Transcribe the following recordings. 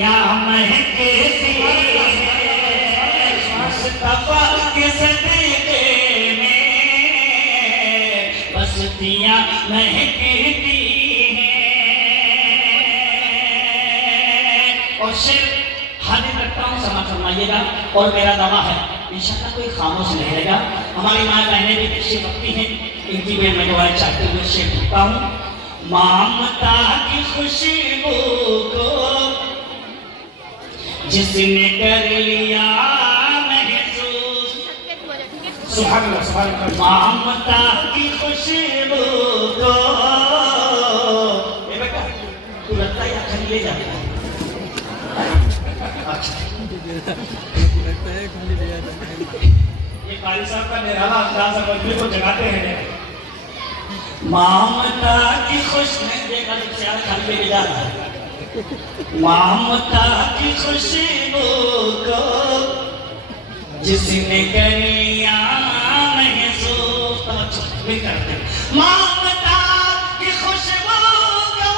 بستیاں مہکتی ہیں مصطفیٰ کے صدقے میں، بستیاں مہکتی ہیں۔ اور شعر حاضر کرتا ہوں، سماعت فرمائیے گا، اور میرا دعویٰ ہے انشاءاللہ کوئی خاموش نہیں رہے گا۔ ہماری ماں بہنیں بھی تشریف رکھتی ہیں، ان کی بھی میں دعائیں چاہتے ہوئے شعر پڑھتا ہوں۔ مامتا کی خوشبو کو جس نے کر لیا محسوس، سبحان اللہ سبحان اللہ، مامتا کی خوشبو کو، اے بیٹا تو لگتا ہے یا کھلی لے جاتا ہے؟ اچھا یہ قاری صاحب کا نرالا انداز ہے، مجھے کو جگاتے ہیں۔ مامتا کی خوشبو، دیکھا جب سیارہ کھالی لے جا رہا ہے، مامتا کی خوشبو کو جس نے کر لیا محسوس، توجہ بھی کرتے ہیں، مامتا کی خوشبو کو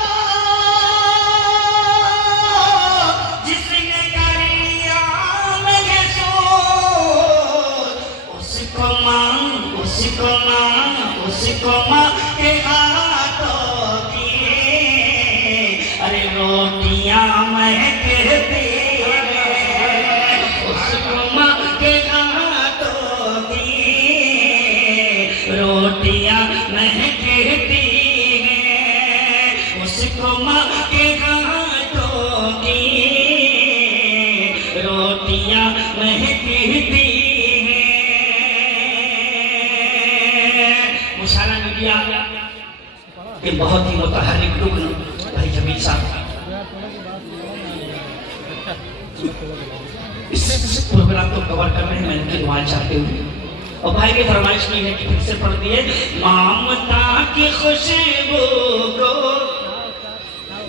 جس نے کر لیا محسوس، اس کو ماں کے ہاتھوں کی ارے روٹیاں مہکتی ہیں، اس کو ماں کے ہاتھوں کی روٹیاں مہکتی ہیں، اس کو ماں کے ہاتھوں کی روٹیاں مہکتی ہیں۔ مشاعرہ میڈیا کہ بہت ہی متحرک رکن بھائی جمیل صاحب اس پروگرام کو کور کر رہے ہیں، میں ان کی دعائیں چاہتے ہوئے، اور بھائی کی فرمائش کی ہے کہ پھر سے پڑھ دیے، مامتا کی خوشبو کو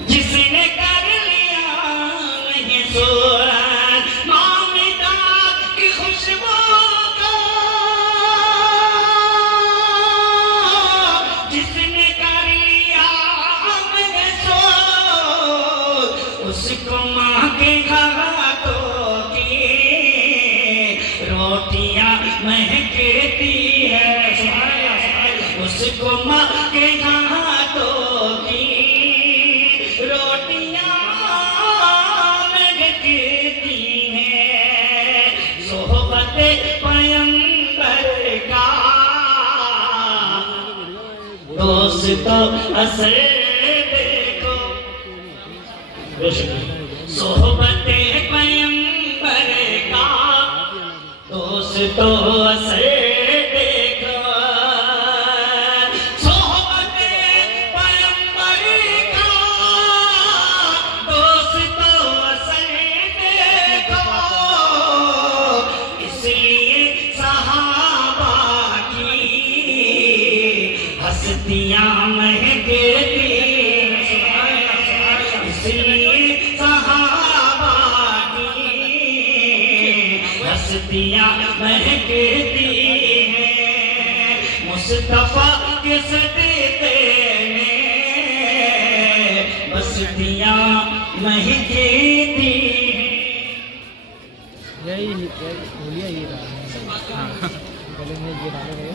جس نے کر لیا محسوس، مامتا کی خوشبو کو جس نے کر لیا محسوس، اس کو ماں کے ہاتھوں کی روٹیاں مہکتی ہے، اس کو ماں کے ہاتھوں کی روٹیاں مہکتی ہیں۔ صحبت پیغمبر کا دوستو اثر دیکھو، صحبت پیغمبر کا دوستو اثر دیکھو، صحبت پیغمبر کا دوستو اثر دیکھو، اس لیے صحابہ کی ہستیاں مہکتی ہیں، اس لیے صحابہ کی ہستیاں مہکتی ہیں، مصطفیٰ کے صدقے میں بستیاں مہکتی ہیں۔ یہی بولیے یہ رہا گلے میں یہ ڈالے گئے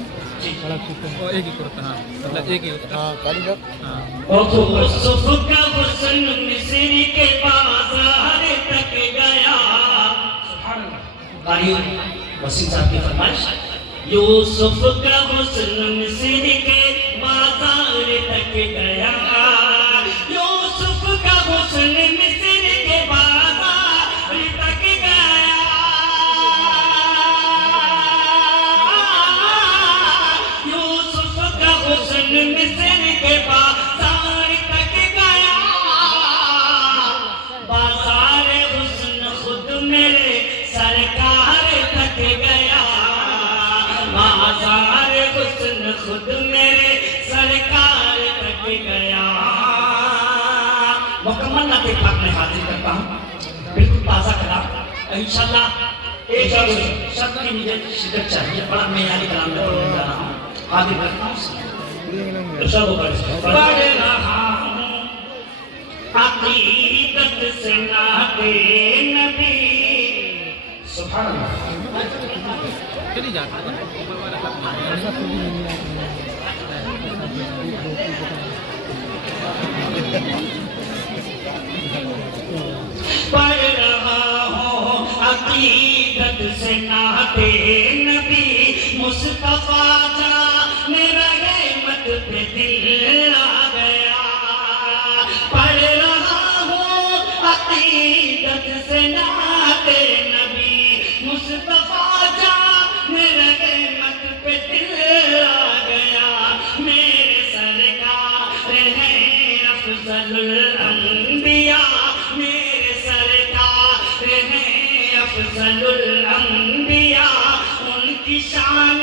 بڑا خوب ایک ہی کرتا، ہاں مطلب ایک ہی ہوتا، ہاں کالی جب ہاں یوسف کا حسن مصر کے بازار تک گیا، سبحان اللہ، قاری وسیم صاحب کی فرمائش، یوسف کا حسن مصر کے بازار تک گیا، یوسف کا حسن مصر کے بازار تک گیا، یوسف کا حسن مصر کے بازار تک گیا، بازار حسن خود میرے سرکار تک گیا، بازار حسن خود میرے سرکار تک گیا۔ مکمل نعت پاک میں حاضر کرتا ہوں، بالکل تازہ کلام، انشاءاللہ ایک شرط کی مجھے شدت چاہیے، بڑا معیاری کلام میں پڑھنے جا رہا ہوں، حاضر کرتا ہوں۔ پڑھ رہا ہوں عقیدت حقیقت سے ناتے نبی سبحان اللہ چلی جاتا ہے پڑھ رہا ہوں عقیدت سے ناتے نبی مصطفیٰ جان رحمت پہ دل آ گیا پڑھ رہا ہوں عقیدت سے ناتے نبی مصطفیٰ جان رحمت پہ دل آ گیا میرے سرکار ہیں افضل الانبیاء میرے سرکار ہیں افضل الانبیاء ان کی شان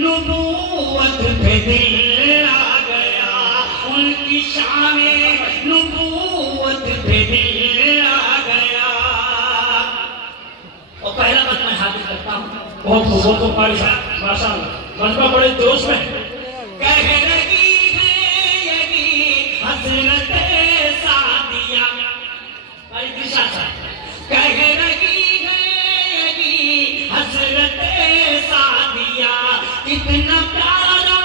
نبوت پہ دل آ گیا ان کی شان نبوت پہ دل آ گیا اور پہلا بات میں حاضر کرتا ہوں بہت خوب پاری صاحب ماشاء اللہ مجمع بڑے جوش میں کہہ رہی ہے یہی حضرت سعدیہ بھائی دشا صاحب کہہ رہی ہے یہی حضرت سعدیہ کتنا پیارا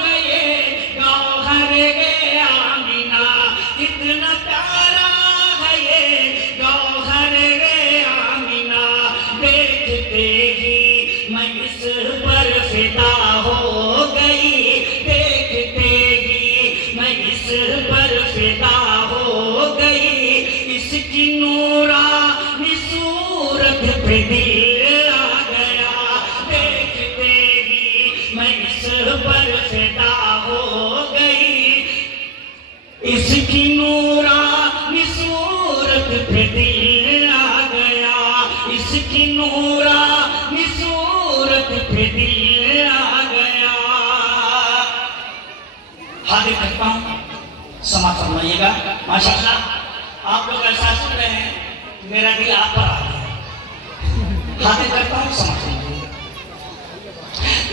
ہے یہ گوہر آمینہ کتنا پیارا ہے یہ گوہر آمینہ دیکھتے ہی میں اس پر فدا ہو گئی دیکھتے ہی میں اس پر فدا ہو گئی اس کی نورانی صورت پہ دل آ گیا دیکھتے ہی میں اس پر فدا ہو گئی اس کی نورانی صورت پہ دل آ گیا اس کی نورانی صورت پہ دل آ گیا حاضر کرتا ہوں سماعت فرمائیے گا ماشاءاللہ آپ لوگ احساس کر رہے ہیں میرا دل آپ پر آ گیا حاضر کرتا ہوں سماعت فرمائیے گا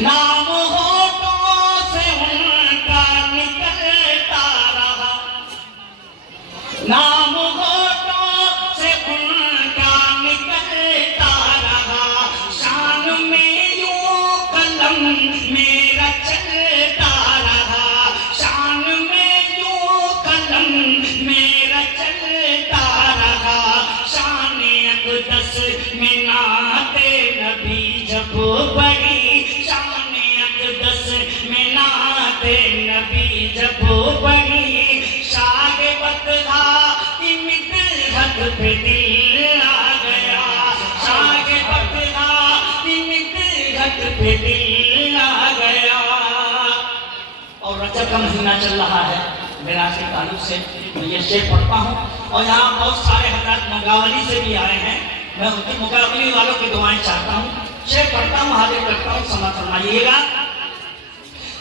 نام ہوٹوں سے ان کا نکلتا رہا نام ہوٹوں سے ان کا نکلتا رہا شان میں یوں قلم میرا چلتا رہا شان میں یوں قلم میرا چلتا رہا شان اقدس میں نعت نبی جب پڑھی شان اقدس میں نعت نبی جب پڑھی شاہ بطحہ کی مدحت پہ دل آ گیا شاہ بطحہ کی مدحت پہ دل آ گیا اور رجب کا مہینہ چل رہا ہے معراج کے تعلق سے میں یہ شعر پڑھتا ہوں اور یہاں بہت سارے حضرات مقابلی سے بھی آئے ہیں میں ان کے مقابلی والوں کی دعائیں چاہتا ہوں شعر پڑھتا ہوں حاضر کرتا ہوں سماعت فرمائیے گا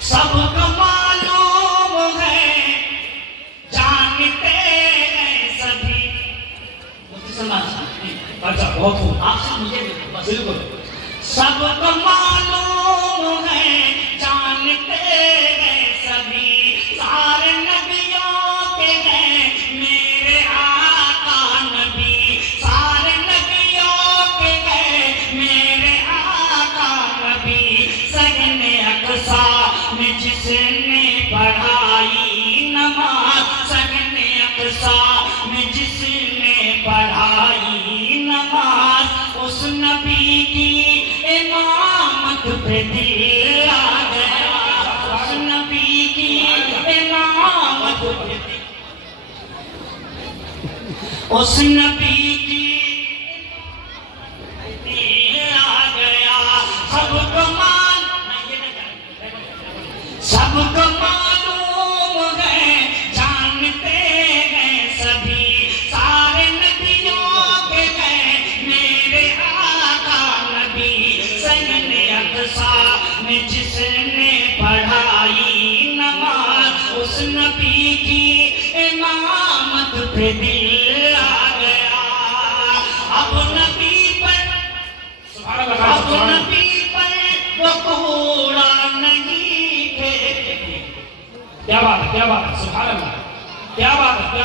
سب کو معلوم ہے جانتے ہیں سبھی اچھا بہت خوب آپ سے مجھے بس بالکل سب کو معلوم ہے جانتے ہیں سبھی سارے نبیوں کے ہیں میرے آقا نبی سارے نبیوں کے ہیں میرے آقا نبی سجن اقصا میں جس نے پڑھائی نماز سجن اقصا میں جس نے پڑھائی نماز اس نبی کی امامت پہ دل آ گیا اس نبی کی امامت پہ دل اس نبی کی دل آ گیا سب کو سب کو معلوم ہے جانتے ہیں سبھی سارے نبیوں کے ہیں میرے آقا نبی سجن اقصا میں جس نے پڑھائی نماز اس نبی کی امامت پہ دل آ گیا اب نبی پر اب نبی پر وہ کوڑا نہیں پھینکتے کیا بات ہے سبحان اللہ کیا بات ہے